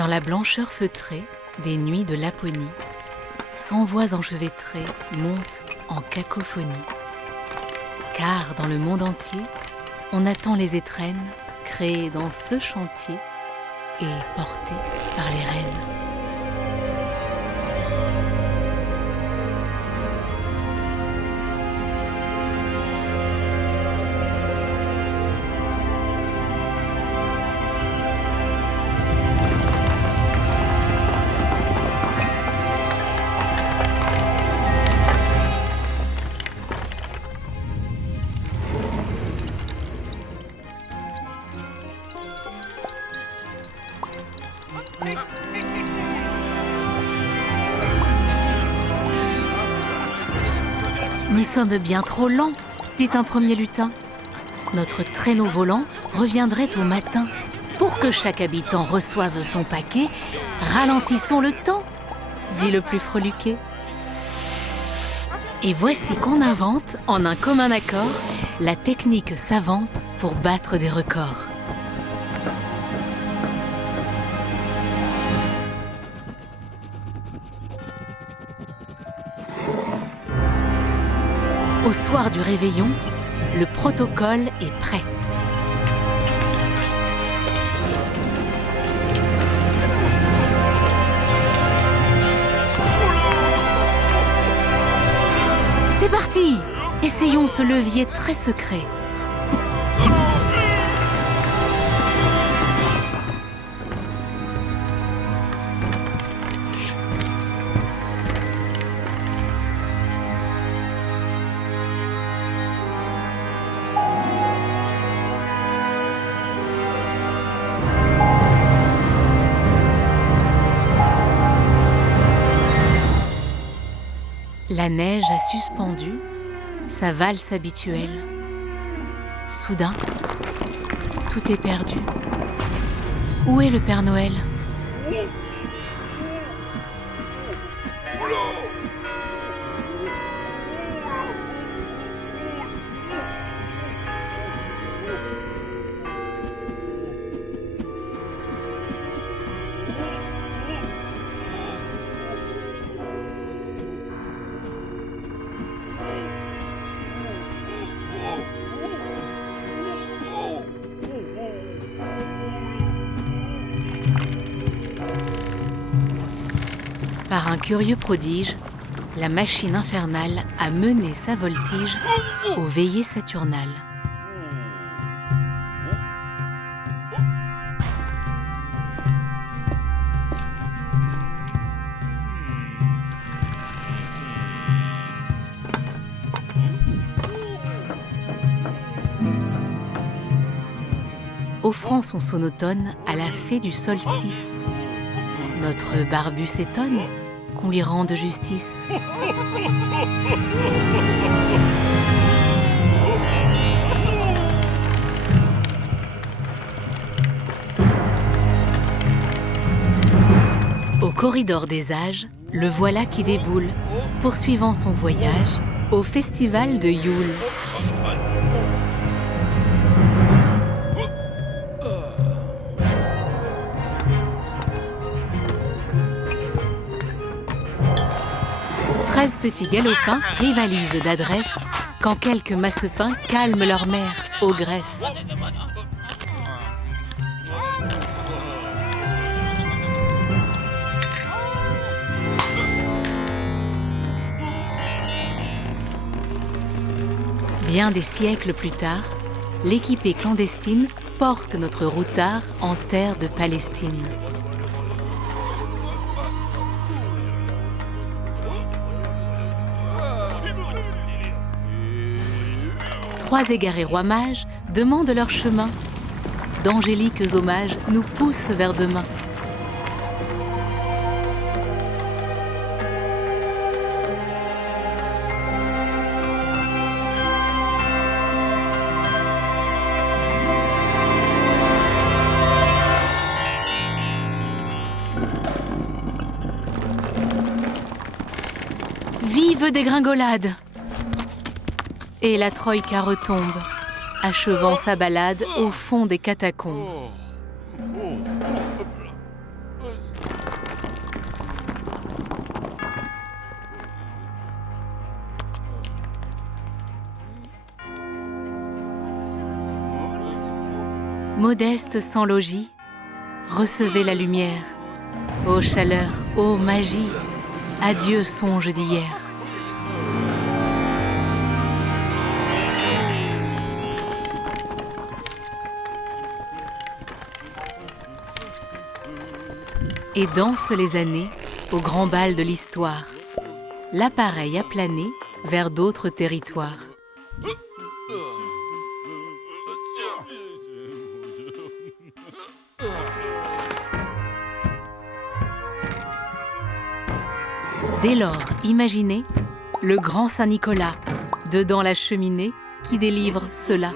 Dans la blancheur feutrée des nuits de Laponie, 100 voix enchevêtrées montent en cacophonie. Car dans le monde entier, on attend les étrennes créées dans ce chantier et portées par les reines. Nous sommes bien trop lents, dit un premier lutin. Notre traîneau volant reviendrait au matin. Pour que chaque habitant reçoive son paquet, ralentissons le temps, dit le plus freluqué. Et voici qu'on invente, en un commun accord, la technique savante pour battre des records. Au soir du réveillon, le protocole est prêt. C'est parti! Essayons ce levier très secret. La neige a suspendu sa valse habituelle. Soudain, tout est perdu. Où est le Père Noël ? Par un curieux prodige, la machine infernale a mené sa voltige aux veillées saturnales. Offrant son sonotone à la fée du solstice, notre barbu s'étonne qu'on lui rende justice. Au corridor des âges, le voilà qui déboule, poursuivant son voyage au festival de Yule. Petits galopins rivalisent d'adresse quand quelques massepins calment leur mère, ogresse. Bien des siècles plus tard, l'équipée clandestine porte notre routard en terre de Palestine. Trois égarés rois mages demandent leur chemin. D'angéliques hommages nous poussent vers demain. Vive dégringolade! Et la troïka retombe, achevant sa balade au fond des catacombes. Modeste sans logis, recevez la lumière. Ô chaleur, ô magie, adieu songe d'hier. Et dansent les années au grand bal de l'histoire. L'appareil a plané vers d'autres territoires. Dès lors, imaginez le grand Saint-Nicolas, dedans la cheminée, qui délivre cela.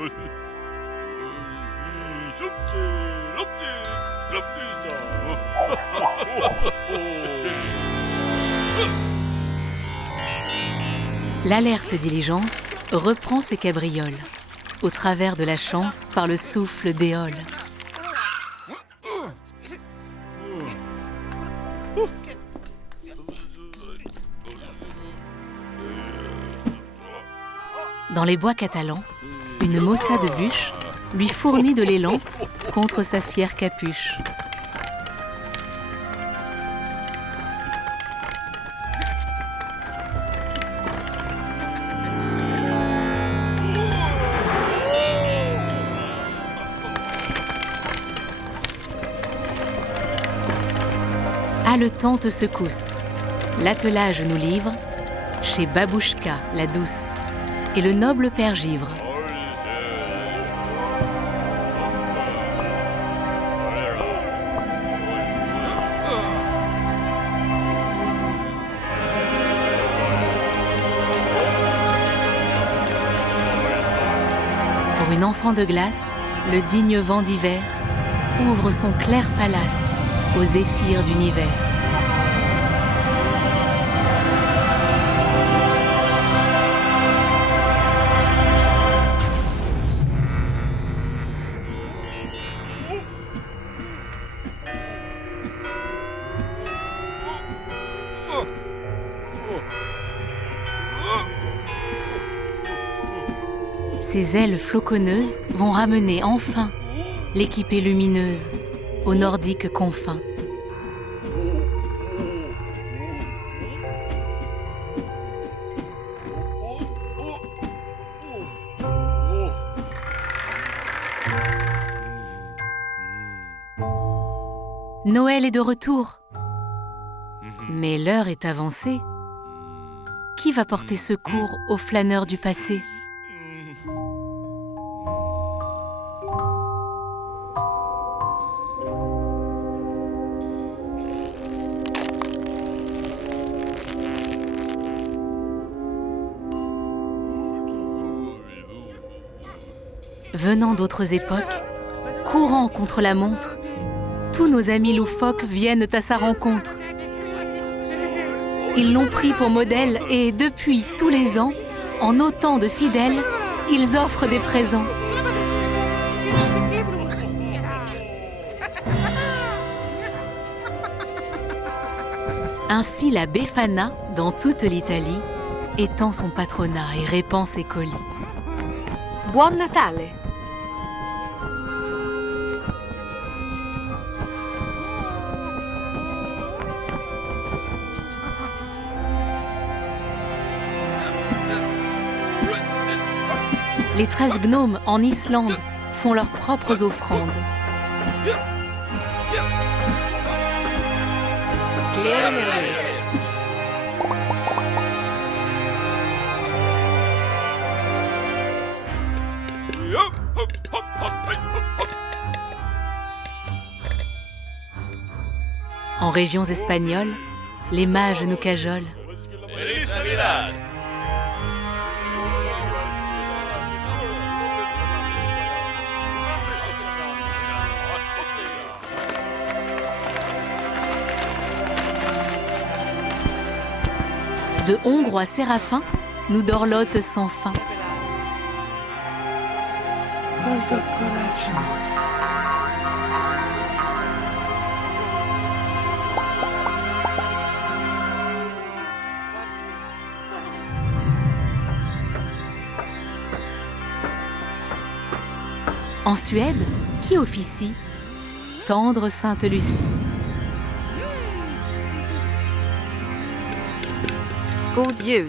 L'alerte diligence reprend ses cabrioles, au travers de la chance par le souffle d'éole. Dans les bois catalans, une mossa de bûche lui fournit de l'élan contre sa fière capuche. Haletante secousse, l'attelage nous livre chez Babouchka la douce et le noble père Givre. Pour une enfant de glace, le digne vent d'hiver ouvre son clair palace aux zéphyrs d'univers. Ces ailes floconneuses vont ramener enfin l'équipée lumineuse aux nordiques confins. Noël est de retour, mais l'heure est avancée. Qui va porter secours aux flâneurs du passé ? Venant d'autres époques, courant contre la montre, tous nos amis loufoques viennent à sa rencontre. Ils l'ont pris pour modèle et depuis tous les ans, en autant de fidèles, ils offrent des présents. Ainsi la Befana, dans toute l'Italie, étend son patronat et répand ses colis. Buon Natale! Les 13 gnomes en Islande font leurs propres offrandes. En régions espagnoles, les mages nous cajolent. De Hongrois séraphins nous dorlotent sans fin. En Suède, qui officie? Tendre Sainte Lucie. God jul.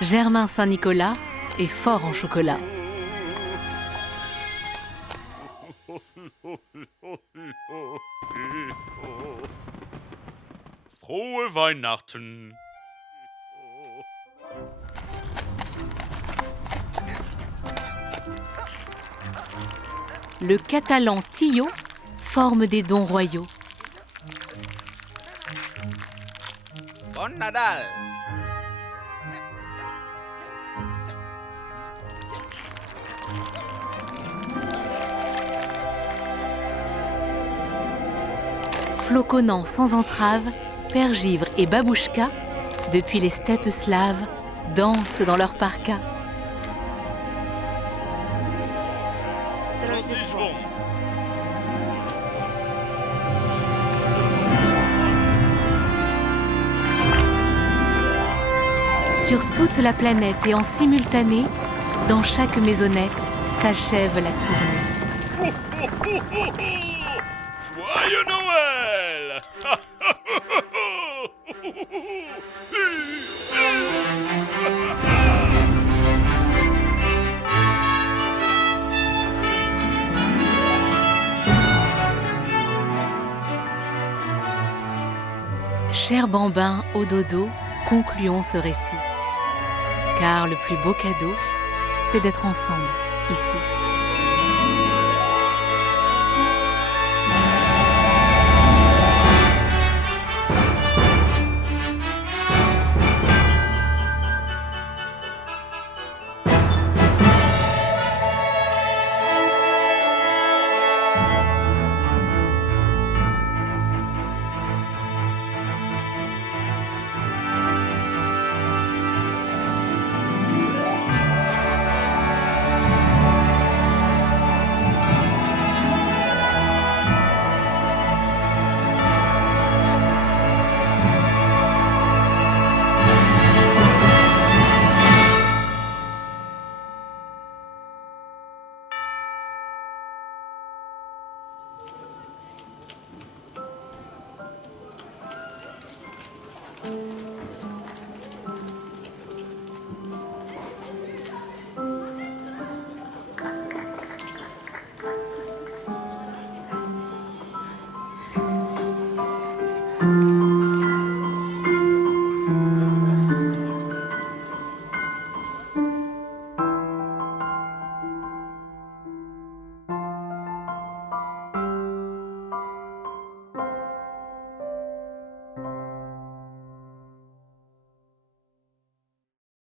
Germain Saint-Nicolas est fort en chocolat. Frohe Weihnachten. Le Catalan Tillot forme des dons royaux. Bon Nadal. Floconnant sans entrave, Père Givre et Babouchka, depuis les steppes slaves, dansent dans leur parka. Sur toute la planète et en simultané, dans chaque maisonnette, s'achève la tournée. Joyeux Noël. Cher bambin au dodo, concluons ce récit. Car le plus beau cadeau, c'est d'être ensemble, ici.